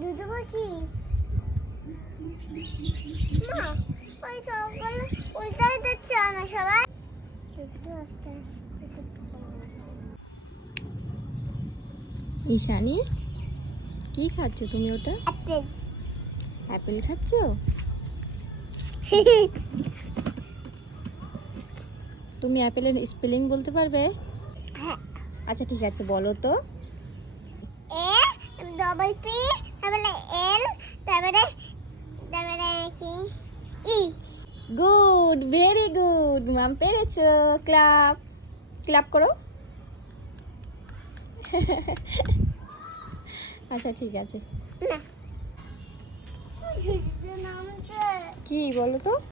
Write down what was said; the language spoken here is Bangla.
দুধ পাখি মা ওই সকাল উল্টাই দিচ্ছে না সবাই একটু আস্তে আস্তে ঈশানী কি খাচ্ছ তুমি? ওটা আপেল অ্যাপেল খাচ্ছ? তুমি অ্যাপেলের স্পেলিং বলতে পারবে? হ্যাঁ আচ্ছা ঠিক আছে, বলো তো। এ ডবল পি তারপরে এল তারপরে তারপরে কি ই গুড, ভেরি গুড, মাম পেরেছো। ক্লাপ ক্লাপ করো। আচ্ছা ঠিক আছে। না নাম কি বলো তো?